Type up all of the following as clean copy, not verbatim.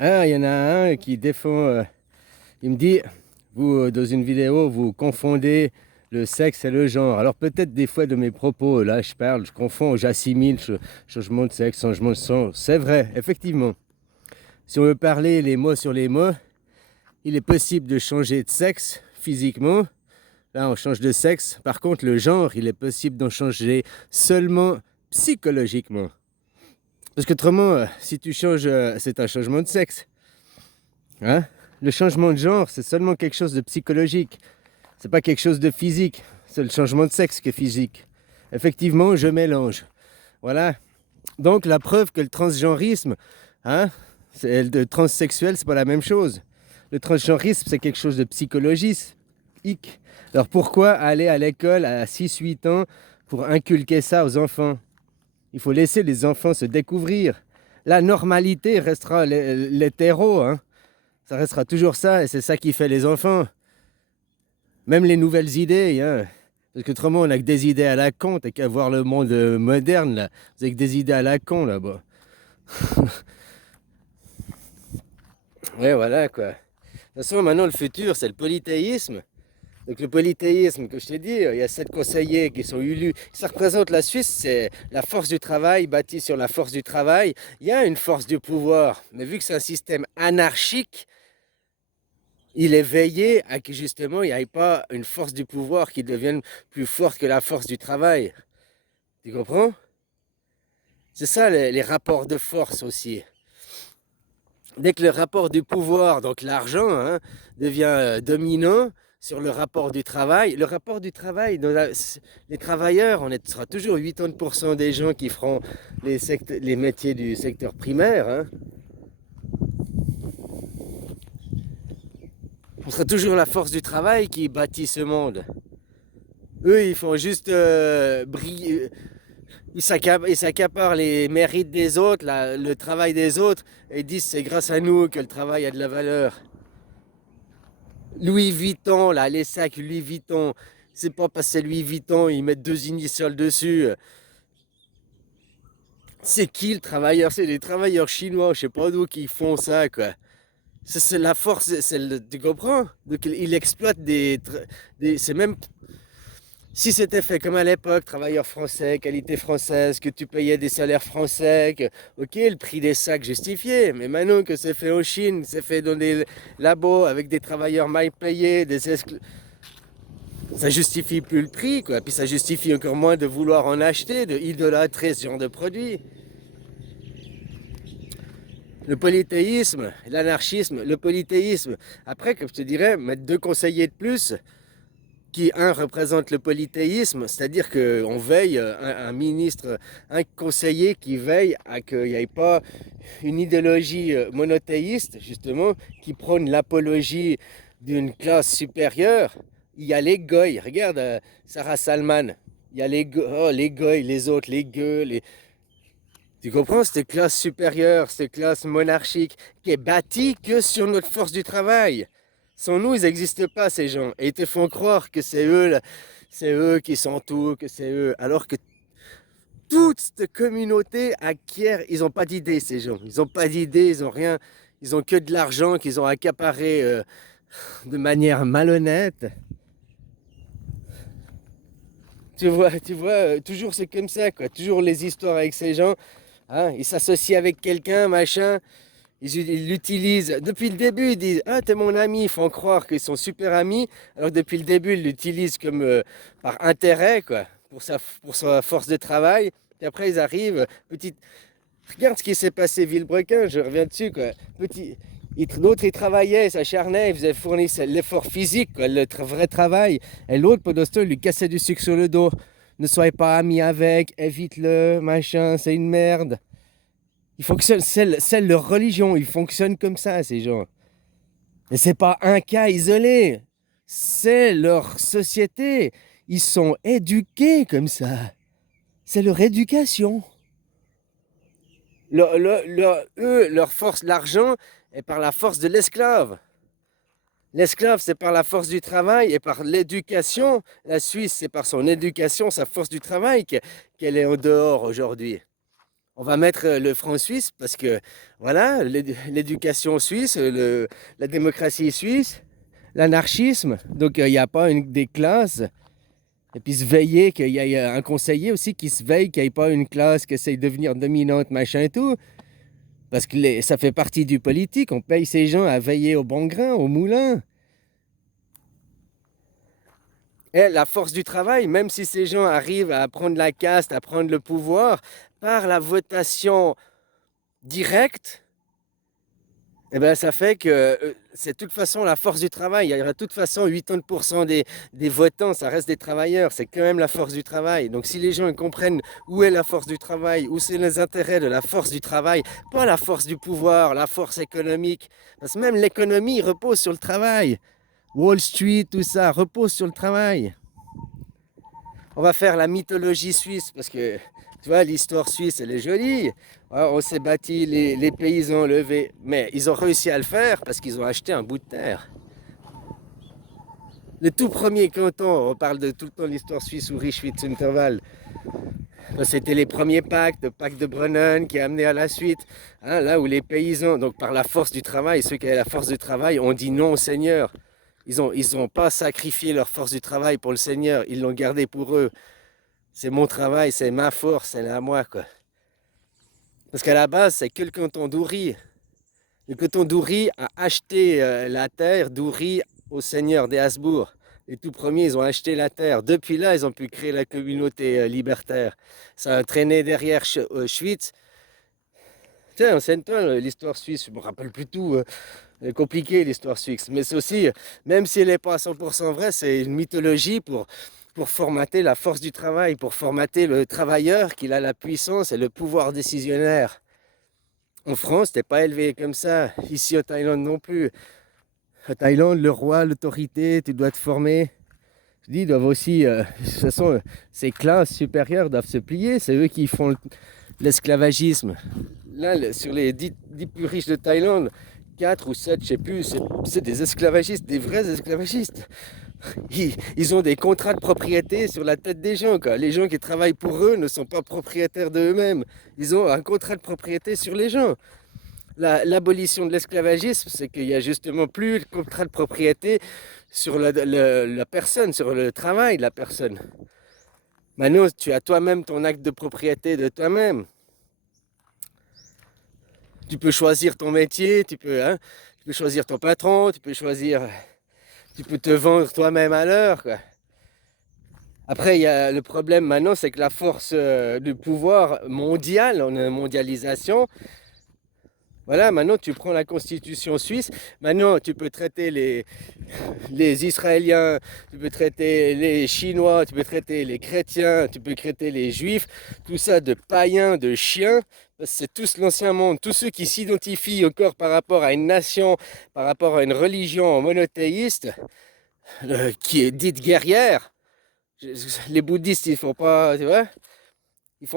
Ah, il y en a un qui défend, il me dit, vous, dans une vidéo, vous confondez le sexe et le genre. Alors peut-être des fois de mes propos, là, je parle, je confonds, j'assimile changement de sexe, changement de sang. C'est vrai, effectivement. Si on veut parler les mots sur les mots, il est possible de changer de sexe physiquement. Là, on change de sexe. Par contre, le genre, il est possible d'en changer seulement psychologiquement. Parce qu'autrement, si tu changes, c'est un changement de sexe. Hein? Le changement de genre, c'est seulement quelque chose de psychologique. C'est pas quelque chose de physique. C'est le changement de sexe qui est physique. Effectivement, je mélange. Voilà. Donc, la preuve que le transgenrisme, hein, le transsexuel, c'est pas la même chose. Le transgenrisme, c'est quelque chose de psychologique. Alors, pourquoi aller à l'école à 6-8 ans pour inculquer ça aux enfants? Il faut laisser les enfants se découvrir. La normalité restera l'hétéro, hein. Ça restera toujours ça, et c'est ça qui fait les enfants. Même les nouvelles idées, hein. Parce qu'autrement, on n'a que des idées à la con. T'as qu'à voir le monde moderne, là. Vous avez que des idées à la con, là-bas. Ouais, voilà, quoi. De toute façon, maintenant, le futur, c'est le polythéisme. Donc, le polythéisme, que je t'ai dit, il y a 7 conseillers qui sont élus. Ça représente la Suisse, c'est la force du travail, bâtie sur la force du travail. Il y a une force du pouvoir. Mais vu que c'est un système anarchique, il est veillé à que justement il n'y ait pas une force du pouvoir qui devienne plus forte que la force du travail. Tu comprends? C'est ça les rapports de force aussi. Dès que le rapport du pouvoir, donc l'argent, hein, devient dominant sur le rapport du travail, les travailleurs, sera toujours 80% des gens qui feront les métiers du secteur primaire. Hein. On sera toujours la force du travail qui bâtit ce monde. Eux, ils font juste briller. Ils s'accaparent les mérites des autres, le travail des autres, et ils disent c'est grâce à nous que le travail a de la valeur. Louis Vuitton, là, les sacs Louis Vuitton, c'est pas parce que c'est Louis Vuitton, ils mettent 2 initiales dessus. C'est qui le travailleur? C'est les travailleurs chinois, je sais pas d'où qui font ça, quoi. C'est la force, tu comprends? Donc, il exploite c'est même si c'était fait comme à l'époque, travailleurs français, qualité française, que tu payais des salaires français, ok, le prix des sacs justifié, mais maintenant que c'est fait en Chine, c'est fait dans des labos avec des travailleurs mal payés, ça justifie plus le prix, quoi. Puis ça justifie encore moins de vouloir en acheter, de idolâtrer ce genre de produit. Le polythéisme, l'anarchisme, le polythéisme. Après, comme je te dirais, mettre 2 conseillers de plus, qui, un, représente le polythéisme, c'est-à-dire qu'on veille, un ministre, un conseiller qui veille à qu'il n'y ait pas une idéologie monothéiste, justement, qui prône l'apologie d'une classe supérieure. Il y a les goïs, regarde Sarah Salman, il y a les goïs, les autres, les gueux, Tu comprends, cette classe supérieure, cette classe monarchique, qui est bâtie que sur notre force du travail. Sans nous, ils n'existent pas, ces gens. Et ils te font croire que c'est eux qui sont tout, que c'est eux. Alors que toute cette communauté acquiert, ils n'ont pas d'idée, ces gens. Ils n'ont pas d'idée, ils n'ont rien. Ils ont que de l'argent qu'ils ont accaparé de manière malhonnête. Tu vois, toujours c'est comme ça, quoi. Toujours les histoires avec ces gens. Hein, ils s'associent avec quelqu'un, machin. Ils l'utilisent. Depuis le début, ils disent ah, t'es mon ami. Ils font croire qu'ils sont super amis. Alors, depuis le début, ils l'utilisent comme par intérêt, quoi, pour sa force de travail. Et après, ils arrivent. Regarde ce qui s'est passé, Villebrequin, je reviens dessus, quoi. L'autre, il travaillait, il s'acharnait, il faisait fournir l'effort physique, quoi, le vrai travail. Et l'autre, pendant ce temps, il lui cassait du sucre sur le dos. Ne soyez pas amis avec, évite-le, machin, c'est une merde. Ils fonctionnent, c'est leur religion, ils fonctionnent comme ça, ces gens. Et c'est pas un cas isolé, c'est leur société. Ils sont éduqués comme ça. C'est leur éducation. Eux, leur force, l'argent, est par la force de l'esclave. L'esclave, c'est par la force du travail et par l'éducation. La Suisse, c'est par son éducation, sa force du travail qu'elle est en dehors aujourd'hui. On va mettre le franc suisse parce que, voilà, l'éducation suisse, la démocratie suisse, l'anarchisme. Donc, il n'y a pas des classes. Et puis se veiller, qu'il y ait un conseiller aussi qui se veille, qu'il n'y ait pas une classe qui essaye de devenir dominante, machin et tout. Parce que ça fait partie du politique. On paye ces gens à veiller au bon grain, au moulin. Et la force du travail, même si ces gens arrivent à prendre la caste, à prendre le pouvoir, par la votation directe, eh ben, ça fait que c'est de toute façon la force du travail. Il y aura de toute façon 80% des votants, ça reste des travailleurs. C'est quand même la force du travail. Donc si les gens comprennent où est la force du travail, où c'est les intérêts de la force du travail, pas la force du pouvoir, la force économique. Parce que même l'économie repose sur le travail. Wall Street, tout ça repose sur le travail. On va faire la mythologie suisse parce que, tu vois, l'histoire suisse, elle est jolie. On s'est bâti, les paysans levés, mais ils ont réussi à le faire parce qu'ils ont acheté un bout de terre. Le tout premier canton, on parle de tout le temps de l'histoire suisse ou Rieschwitz-Unterwald. C'était les premiers pactes, le pacte de Brennen qui a amené à la suite. Hein, là où les paysans, donc par la force du travail, ceux qui avaient la force du travail, ont dit non au Seigneur. Ils ont pas sacrifié leur force du travail pour le Seigneur, ils l'ont gardé pour eux. C'est mon travail, c'est ma force, c'est à moi, quoi. Parce qu'à la base, c'est que le canton d'Oury. Le canton d'Oury a acheté la terre d'Oury au seigneur des Habsbourg. Les tout premiers, ils ont acheté la terre. Depuis là, ils ont pu créer la communauté libertaire. Ça a traîné derrière Schwytz. Tiens, enseigne-toi l'histoire suisse, je me rappelle plus tout. C'est compliqué l'histoire suisse, mais c'est aussi, même si elle n'est pas à 100% vraie, c'est une mythologie pour formater la force du travail, pour formater le travailleur qu'il a la puissance et le pouvoir décisionnaire. En France, t'es pas élevé comme ça. Ici, en Thaïlande non plus. En Thaïlande, le roi, l'autorité, tu dois te former. Je dis, ils doivent aussi, de toute façon, ces classes supérieures doivent se plier. C'est eux qui font l'esclavagisme. Là, sur les 10 plus riches de Thaïlande, 4 ou 7, je sais plus, c'est des esclavagistes, des vrais esclavagistes. Ils ont des contrats de propriété sur la tête des gens, quoi. Les gens qui travaillent pour eux ne sont pas propriétaires d'eux-mêmes. Ils ont un contrat de propriété sur les gens. L'abolition de l'esclavagisme, c'est qu'il n'y a justement plus de contrat de propriété sur la personne, sur le travail de la personne. Maintenant, tu as toi-même ton acte de propriété de toi-même. Tu peux choisir ton métier, tu peux choisir ton patron, tu peux te vendre toi-même à l'heure, quoi. Après, il y a le problème maintenant, c'est que la force du pouvoir mondial, on a une mondialisation. Voilà, maintenant tu prends la constitution suisse, maintenant tu peux traiter les Israéliens, tu peux traiter les Chinois, tu peux traiter les chrétiens, tu peux traiter les juifs, tout ça de païens, de chiens. C'est tous l'ancien monde, tous ceux qui s'identifient encore par rapport à une nation, par rapport à une religion monothéiste, qui est dite guerrière. Les bouddhistes, ils font pas, tu vois,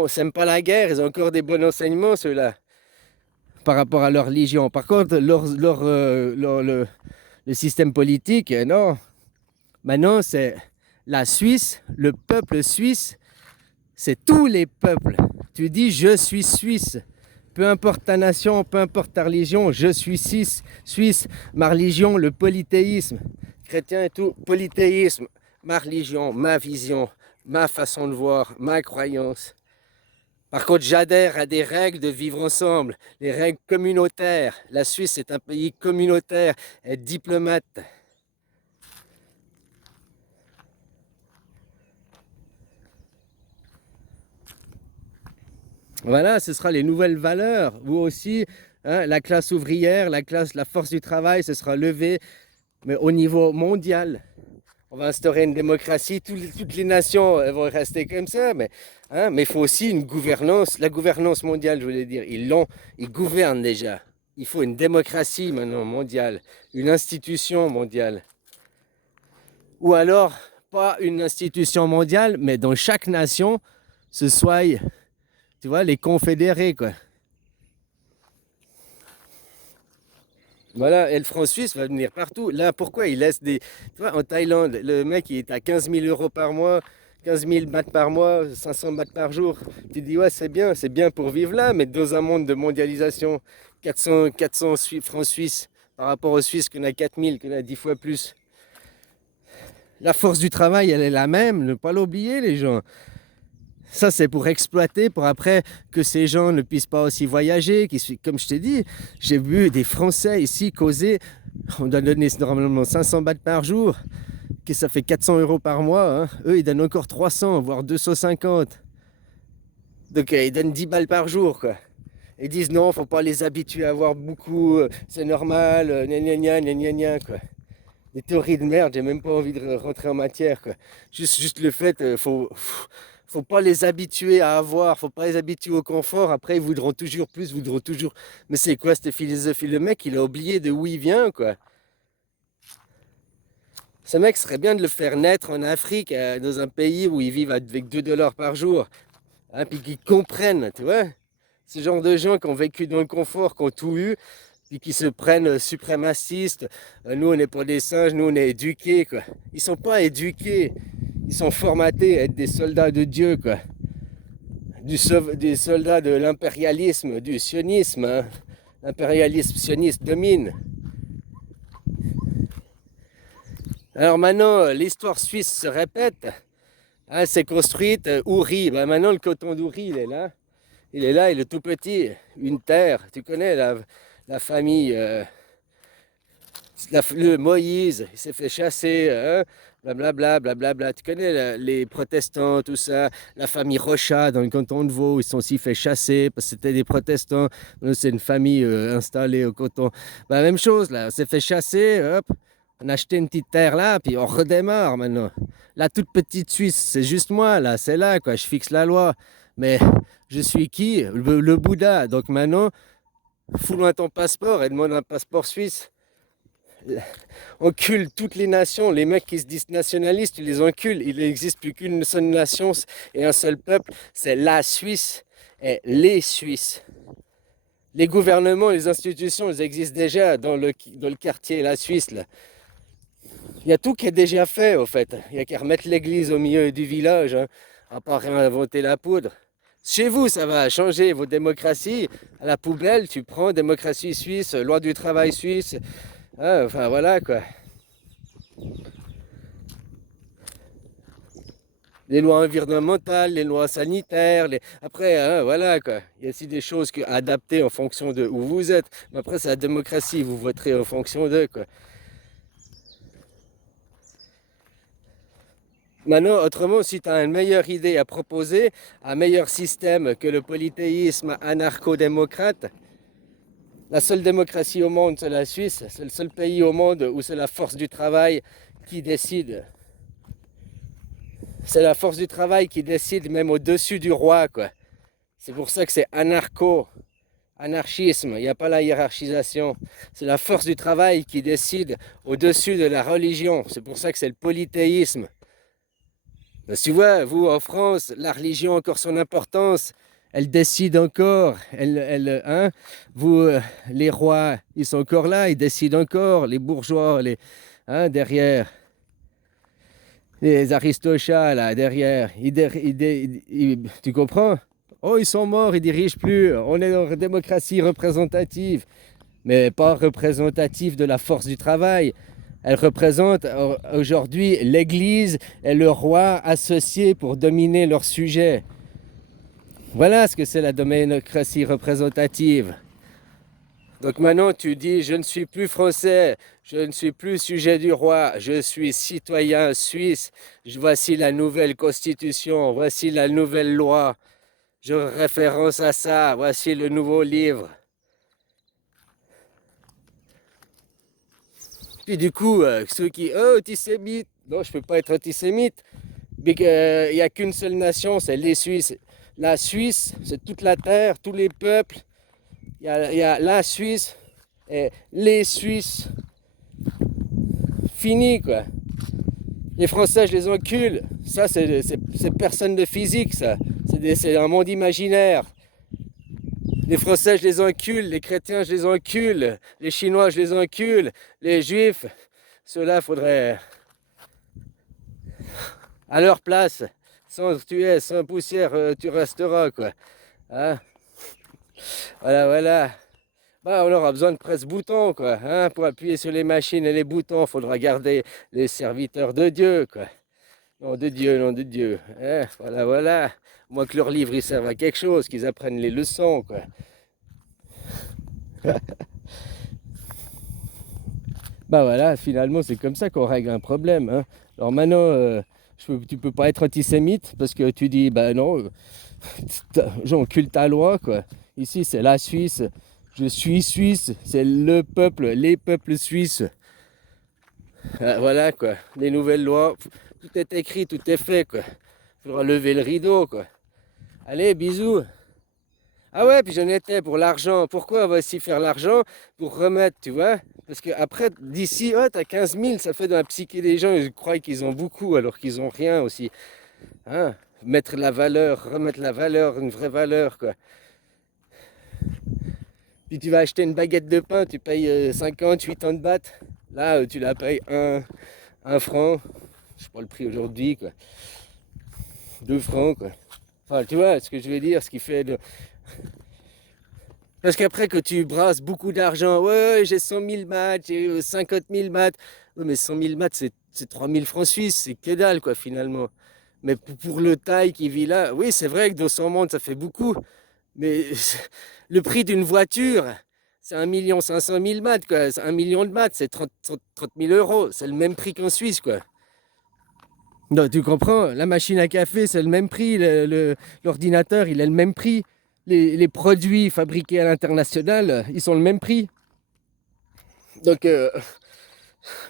s'aiment pas la guerre, ils ont encore des bons enseignements, ceux-là, par rapport à leur religion. Par contre, le système politique, non. Maintenant, c'est la Suisse, le peuple suisse, c'est tous les peuples. Tu dis, je suis suisse. Peu importe ta nation, peu importe ta religion, je suis suisse. Ma religion, le polythéisme. Chrétien et tout, polythéisme. Ma religion, ma vision, ma façon de voir, ma croyance. Par contre, j'adhère à des règles de vivre ensemble, les règles communautaires. La Suisse est un pays communautaire, être diplomate. Voilà, ce sera les nouvelles valeurs. Vous aussi, hein, la classe ouvrière, la force du travail, ce sera levé, mais au niveau mondial. On va instaurer une démocratie, toutes les nations vont rester comme ça, mais il faut aussi une gouvernance, la gouvernance mondiale, je voulais dire, ils gouvernent déjà. Il faut une démocratie maintenant mondiale, une institution mondiale. Ou alors, pas une institution mondiale, mais dans chaque nation, ce soit, tu vois, les confédérés, quoi. Voilà, et le franc suisse va venir partout. Là, pourquoi il laisse des... Tu vois, en Thaïlande, le mec, il est à 15 000 € par mois. 15 000 bahts par mois, 500 bahts par jour. Tu te dis, ouais, c'est bien pour vivre là, mais dans un monde de mondialisation, 400 francs suisses par rapport aux Suisses qu'on a 4000, qu'on a 10 fois plus. La force du travail, elle est la même, ne pas l'oublier les gens. Ça, c'est pour exploiter, pour après que ces gens ne puissent pas aussi voyager. Comme je t'ai dit, j'ai vu des Français ici causer, on doit donner normalement 500 bahts par jour, que ça fait 400 euros par mois. Hein. Eux, ils donnent encore 300, voire 250. Donc, ils donnent 10 balles par jour, quoi. Ils disent non, faut pas les habituer à avoir beaucoup, c'est normal, gna gna gna gna, quoi. Des théories de merde, j'ai même pas envie de rentrer en matière, quoi. Juste le fait, faut pas les habituer à avoir, faut pas les habituer au confort. Après, ils voudront toujours plus, voudront toujours. Mais c'est quoi cette philosophie? Le mec, il a oublié de où il vient, quoi. Ce mec serait bien de le faire naître en Afrique, dans un pays où ils vivent avec 2 dollars par jour, hein, puis qu'ils comprennent, tu vois. Ce genre de gens qui ont vécu dans le confort, qui ont tout eu, puis qui se prennent suprémacistes. Nous, on n'est pas des singes, nous, on est éduqués, quoi. Ils sont pas éduqués, ils sont formatés à être des soldats de Dieu, quoi. Des soldats de l'impérialisme, du sionisme. Hein. L'impérialisme sioniste domine. Alors maintenant, l'histoire suisse se répète. Hein, c'est construite, Ouri. Ben maintenant, le coton d'Ouri, il est là. Il est là, il est tout petit. Une terre, tu connais la famille, le Moïse, il s'est fait chasser, hein, blablabla, blablabla. Tu connais les protestants, tout ça. La famille Rochat dans le canton de Vaud, ils sont aussi fait chasser parce que c'était des protestants. C'est une famille installée au canton. Ben, la même chose, là, on s'est fait chasser, hop. On a acheté une petite terre là, puis on redémarre maintenant. La toute petite Suisse, c'est juste moi, là, c'est là, quoi. Je fixe la loi. Mais je suis qui? Le Bouddha. Donc maintenant, fous loin ton passeport et demande un passeport suisse. Encule toutes les nations. Les mecs qui se disent nationalistes, tu les encules. Il n'existe plus qu'une seule nation et un seul peuple. C'est la Suisse et les Suisses. Les gouvernements, les institutions, ils existent déjà dans le quartier, la Suisse, là. Il y a tout qui est déjà fait, au fait. Il n'y a qu'à remettre l'église au milieu du village, hein, à part réinventer la poudre. Chez vous, ça va changer vos démocraties. À la poubelle, tu prends démocratie suisse, loi du travail suisse. Hein, enfin, voilà, quoi. Les lois environnementales, les lois sanitaires. Après, hein, voilà, quoi. Il y a aussi des choses adaptées en fonction de où vous êtes. Mais après, c'est la démocratie. Vous voterez en fonction d'eux, quoi. Maintenant, autrement, si tu as une meilleure idée à proposer, un meilleur système que le polythéisme anarcho-démocrate, la seule démocratie au monde, c'est la Suisse. C'est le seul pays au monde où c'est la force du travail qui décide. C'est la force du travail qui décide même au-dessus du roi, quoi. C'est pour ça que c'est anarchisme. Il n'y a pas la hiérarchisation. C'est la force du travail qui décide au-dessus de la religion. C'est pour ça que c'est le polythéisme. Tu vois, vous, en France, la religion a encore son importance. Elle décide encore. Hein, vous, les rois, ils sont encore là. Ils décident encore. Les bourgeois, hein, derrière. Les aristochats, là, derrière. Tu comprends? Oh, ils sont morts, ils dirigent plus. On est dans une démocratie représentative. Mais pas représentative de la force du travail. Elle représente aujourd'hui l'Église et le roi associés pour dominer leur sujet. Voilà ce que c'est la démocratie représentative. Donc maintenant tu dis, je ne suis plus français, je ne suis plus sujet du roi, je suis citoyen suisse. Voici la nouvelle constitution, voici la nouvelle loi. Je référence à ça, voici le nouveau livre. Puis du coup, ceux qui, oh, antisémite, non, je ne peux pas être antisémite, mais il n'y a qu'une seule nation, c'est les Suisses. La Suisse, c'est toute la terre, tous les peuples. Il y a la Suisse et les Suisses. Fini, quoi. Les Français, je les encule. Ça, c'est personne de physique, ça. C'est un monde imaginaire. Les Français, je les encule. Les chrétiens, je les encule. Les Chinois, je les encule. Les Juifs, ceux-là, faudrait, à leur place, Sans tu es, sans poussière, tu resteras, quoi. Hein? Voilà, voilà. Bah, on aura besoin de presse-boutons, quoi. Hein? Pour appuyer sur les machines et les boutons, il faudra garder les serviteurs de Dieu, quoi. Nom de Dieu, nom de Dieu. Hein? Voilà, voilà. Moi que leurs livres, ils servent à quelque chose, qu'ils apprennent les leçons, quoi. Bah voilà, finalement, c'est comme ça qu'on règle un problème. Hein. Alors maintenant, tu peux pas être antisémite parce que tu dis, bah non, j'encule ta loi, quoi. Ici, c'est la Suisse. Je suis suisse. C'est le peuple, les peuples suisses. Ah, voilà, quoi. Les nouvelles lois, tout est écrit, tout est fait, quoi. Il faudra lever le rideau, quoi. Allez, bisous. Ah ouais, puis j'en étais pour l'argent. Pourquoi on va aussi faire l'argent pour remettre, tu vois? Parce qu'après, d'ici, oh, t'as 15 000, ça fait dans la psyché des gens, ils croient qu'ils ont beaucoup alors qu'ils ont rien aussi. Hein? Mettre la valeur, remettre la valeur, une vraie valeur, quoi. Puis tu vas acheter une baguette de pain, tu payes 50, 80 bahts. Là, tu la payes un franc. Je sais pas le prix aujourd'hui, quoi. 2 francs, quoi. Enfin, tu vois ce que je veux dire, ce qui fait de... Parce qu'après que tu brasses beaucoup d'argent, ouais, j'ai 100 000 bahts, j'ai 50 000 bahts. Ouais, mais 100 000 bahts, c'est 3 000 francs suisses, c'est que dalle, quoi, finalement. Mais pour le taille qui vit là, oui, c'est vrai que dans son monde, ça fait beaucoup. Mais le prix d'une voiture, c'est 1 500 000 bahts, quoi. 1 million de bahts, c'est 30 000 euros. C'est le même prix qu'en Suisse, quoi. Non, tu comprends? La machine à café, c'est le même prix. L'ordinateur, il a le même prix. Les produits fabriqués à l'international, ils sont le même prix. Donc,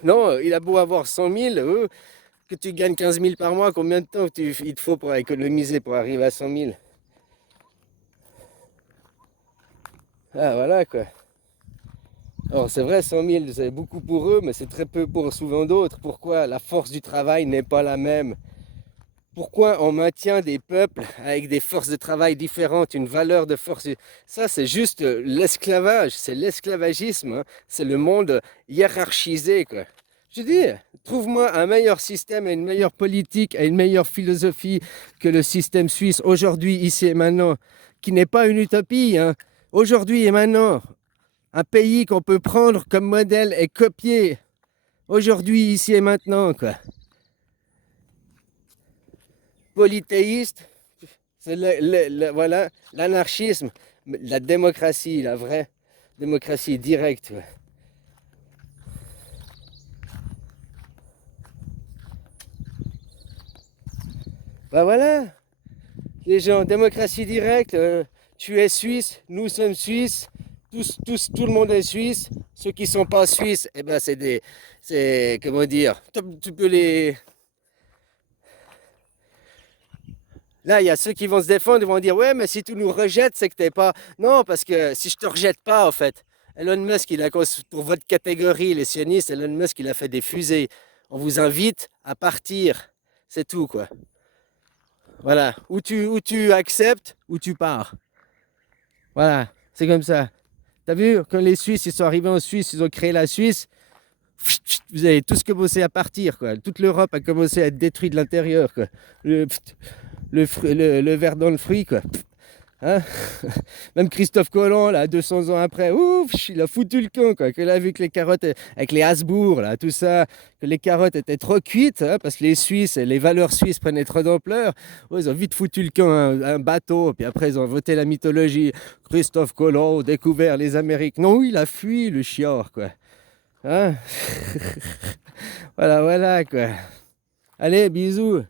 non, il a beau avoir 100 000, que tu gagnes 15 000 par mois, combien de temps il te faut pour économiser pour arriver à 100 000? Ah, voilà, quoi. Alors, c'est vrai, 100 000, c'est beaucoup pour eux, mais c'est très peu pour souvent d'autres. Pourquoi? La force du travail n'est pas la même. Pourquoi on maintient des peuples avec des forces de travail différentes, une valeur de force? Ça, c'est juste l'esclavage, c'est l'esclavagisme, hein. C'est le monde hiérarchisé, quoi. Je dis, trouve-moi un meilleur système et une meilleure politique et une meilleure philosophie que le système suisse aujourd'hui, ici et maintenant, qui n'est pas une utopie, hein. Aujourd'hui et maintenant, un pays qu'on peut prendre comme modèle et copier aujourd'hui, ici et maintenant, quoi. Polythéiste, c'est voilà, l'anarchisme, la démocratie, la vraie démocratie directe. Ouais. Bah voilà, les gens, démocratie directe, tu es suisse, nous sommes suisses, tout le monde est suisse. Ceux qui sont pas suisses, eh ben c'est, comment dire, tu peux les... Là, il y a ceux qui vont se défendre, ils vont dire, ouais, mais si tu nous rejettes, c'est que t'es pas... Non, parce que si je te rejette pas, en fait, Elon Musk, il a, pour votre catégorie, les sionistes, Elon Musk, il a fait des fusées. On vous invite à partir. C'est tout, quoi. Voilà. Ou tu acceptes, ou tu pars. Voilà. C'est comme ça. T'as vu, quand les Suisses, ils sont arrivés en Suisse, ils ont créé la Suisse, vous avez tous commencé à partir, quoi. Toute l'Europe a commencé à être détruite de l'intérieur, quoi. Le ver dans le fruit, quoi. Hein. Même Christophe Colomb, là, 200 ans après, ouf, il a foutu le camp, quoi. Qu'il a vu que les carottes, avec les Habsbourg, là, tout ça, que les carottes étaient trop cuites, hein, parce que les Suisses, les valeurs suisses prenaient trop d'ampleur. Oh, ils ont vite foutu le camp, un bateau, puis après, ils ont voté la mythologie. Christophe Colomb, découvert les Amériques. Non, il a fui, le chiard, quoi. Hein. Voilà, voilà, quoi. Allez, bisous.